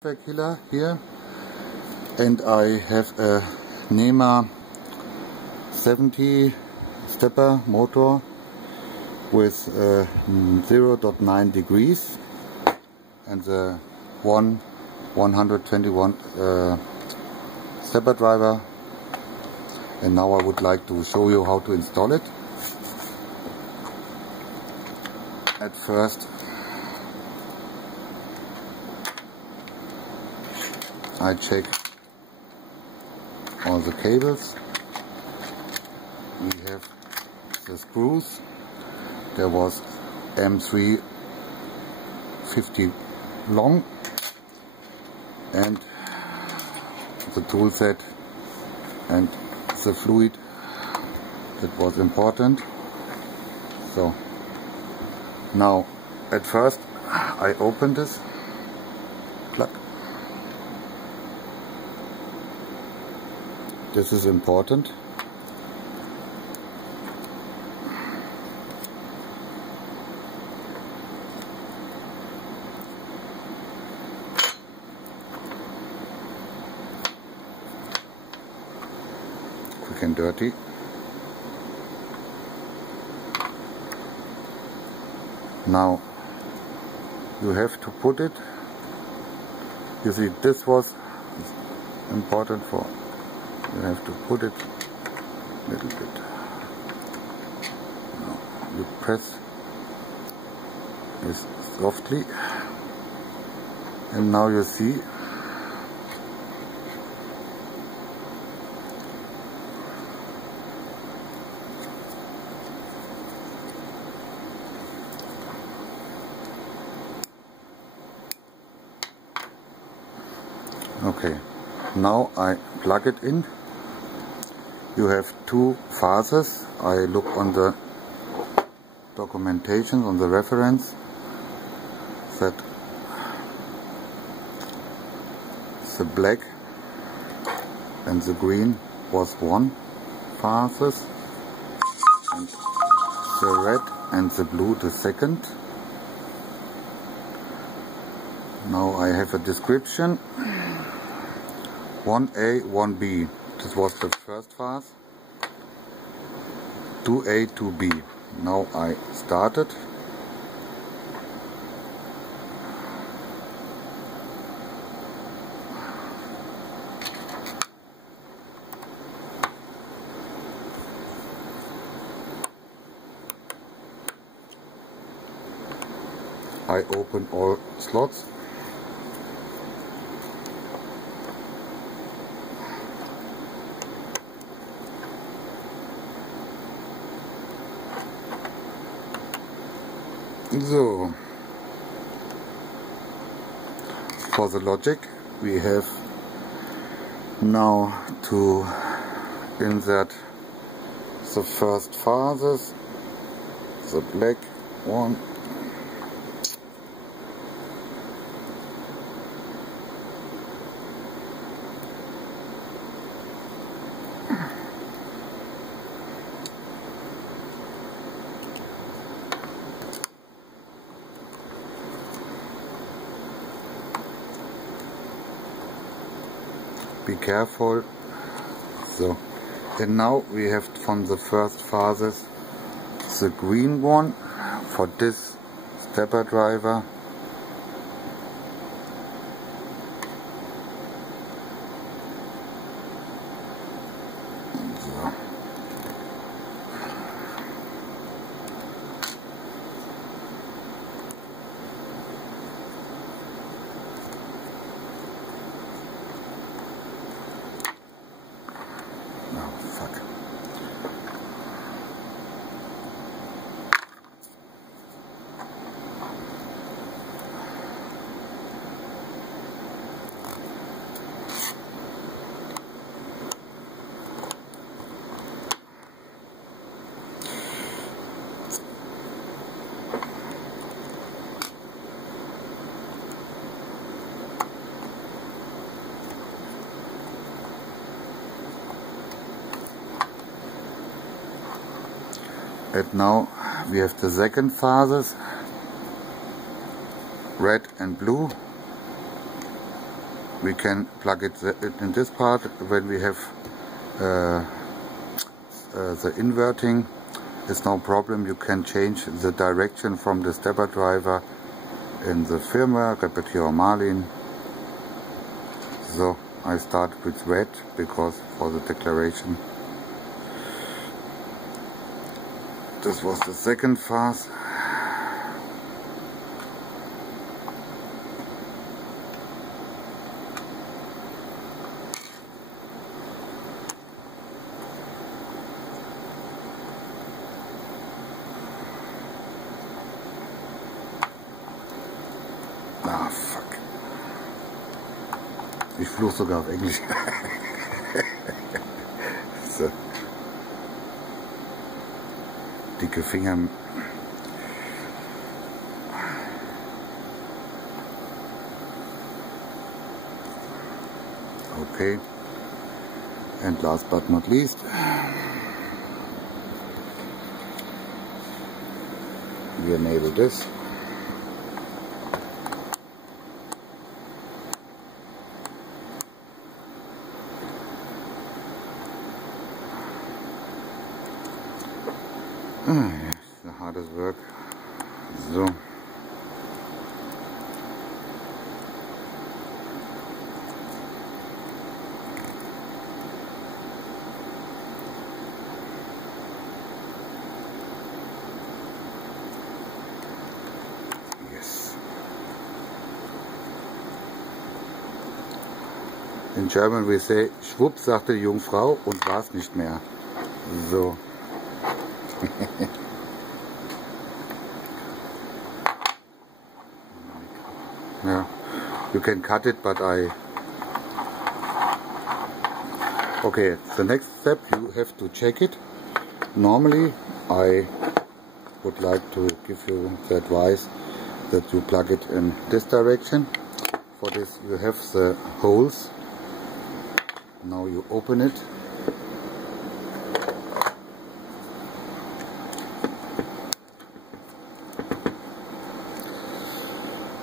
killer here, and I have a NEMA 70 stepper motor with 0.9 degrees and the 121 stepper driver, and now I would like to show you how to install it. At first I check all the cables. We have the screws. There was M3 50 long and the tool set and the fluid that was important. So now at first I open this plug. This is important. Quick and dirty. Now you have to put it. You see, this was important for. You have to put it a little bit. Now you press this softly, and now you see okay. Now I plug it in. You have two phases. I look on the documentation, on the reference, that the black and the green was one phases, and the red and the blue the second. Now I have a description. 1A, 1B. This was the first phase. 2A, 2B. Now I started. I open all slots. So, for the logic, we have now to insert the first phases, the black one, be careful. So, and now we have from the first phases the green one for this stepper driver. So. And now we have the second phases, red and blue. we can plug it in this part when we have the inverting. It's no problem. You can change the direction from the stepper driver in the firmware, RRD or Marlin. So I start with red because for the declaration. This was the second phase. Ah, fuck. Ich fluche sogar auf Englisch. So. Dicke Finger. Okay. And last but not least, we enable this. It's the hardest work. So. Yes. In German we say, schwupp, sagte die Jungfrau und war's nicht mehr. So. Yeah, you can cut it, but okay, the next step, you have to check it. Normally I would like to give you the advice that you plug it in this direction. For this you have the holes. Now you open it.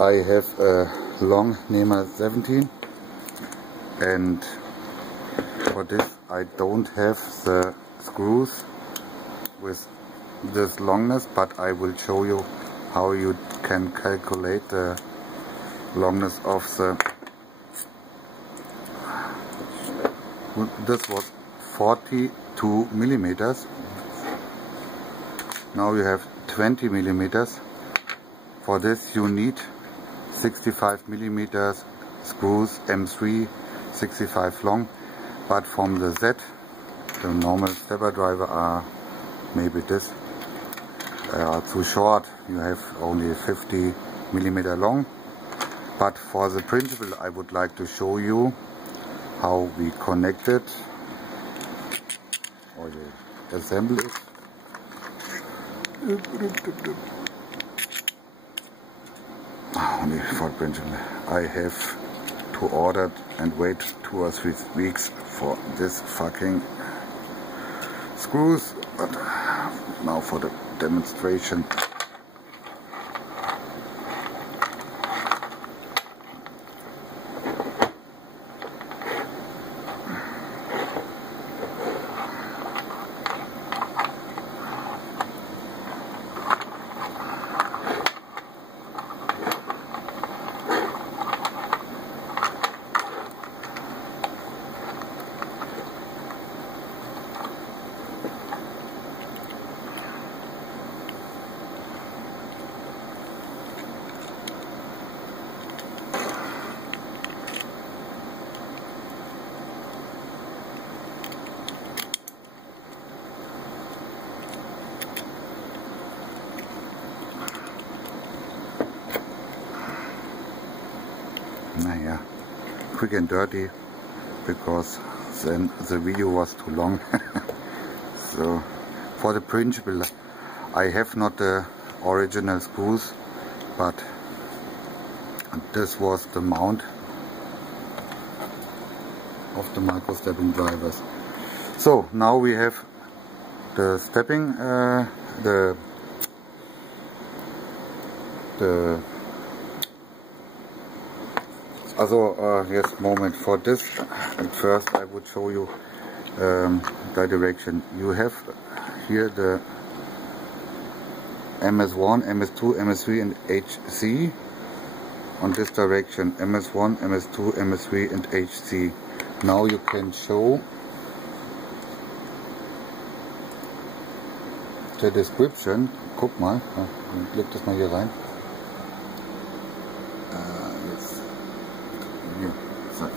I have a long Nehmer 17, and for this I don't have the screws with this longness, but I will show you how you can calculate the longness of the. This was 42 millimeters. Now you have 20 millimeters. For this you need 65 millimeters screws, M3, 65 long, but from the Z, the normal stepper driver are maybe this, are too short. You have only 50 millimeter long. But for the principle, I would like to show you how we connect it or assemble it. Only for principle. I have to order and wait 2 or 3 weeks for this fucking screws, but now for the demonstration. Naja, quick and dirty, because then the video was too long. So for the principle, I have not the original screws, but this was the mount of the micro stepping drivers. So now we have the stepping, the yes, moment. For this, at first I would show you the direction. You have here the MS1, MS2, MS3 and HC on this direction. MS1, MS2, MS3 and HC. Now you can show the description. Guck mal, leg das mal hier rein. Jetzt. Hier, zack.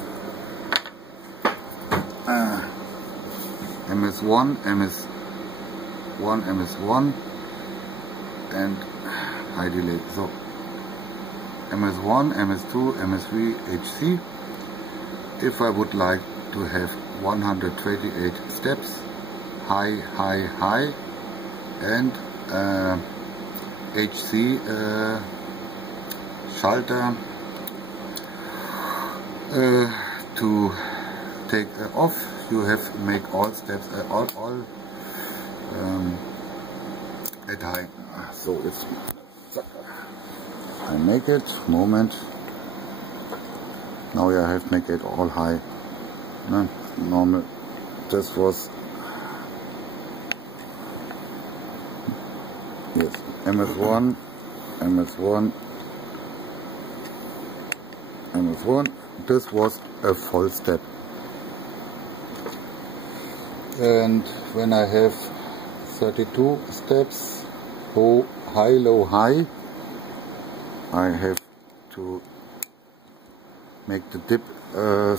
MS1, MS1, MS1 and high delay. So MS1, MS2, MS3, HC. If I would like to have 128 steps, high, high, high, and HC schalter to take off, you have to make all steps all at high. So it's I make it, moment. Now I have to make it all high. No, normal. This was yes, MS1, MS1, MS1. This was a full step. And when I have 32 steps, low, high, low, high, I have to make the dip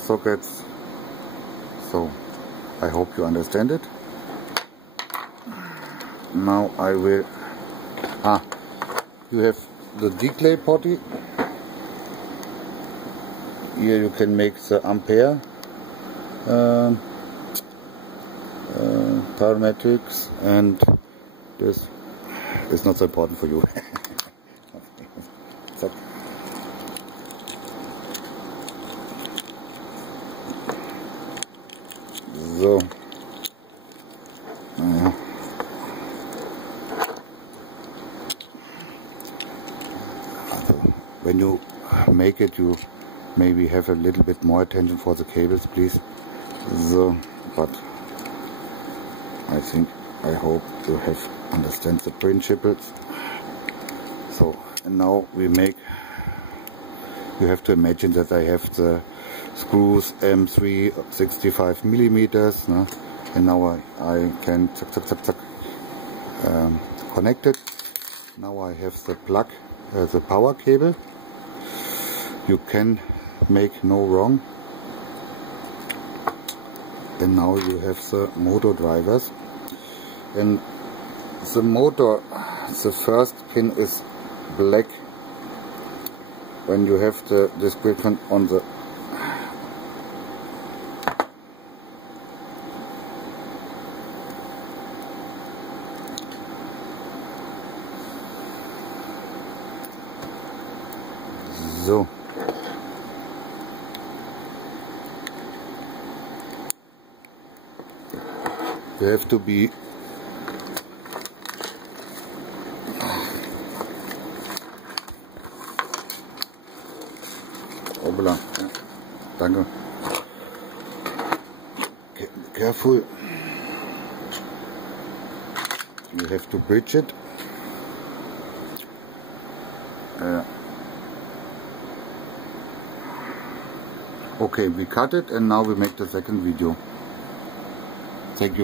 sockets. So I hope you understand it. Now I will you have the decay potty. Here you can make the ampere parametrics, and this is not so important for you. So when you make it, you maybe have a little bit more attention for the cables, please. So, but I think, I hope you have understand the principles. So, and now we make, you have to imagine that I have the screws M3 65 millimeters, no? And now I can connect it. Now I have the plug, the power cable. You can make no wrong. And now you have the motor drivers. And the motor, the first pin is black. When you have the description on the so. You have to be Obla. Danke. Careful. You have to bridge it. Okay, we cut it and now we make the second video. Thank you.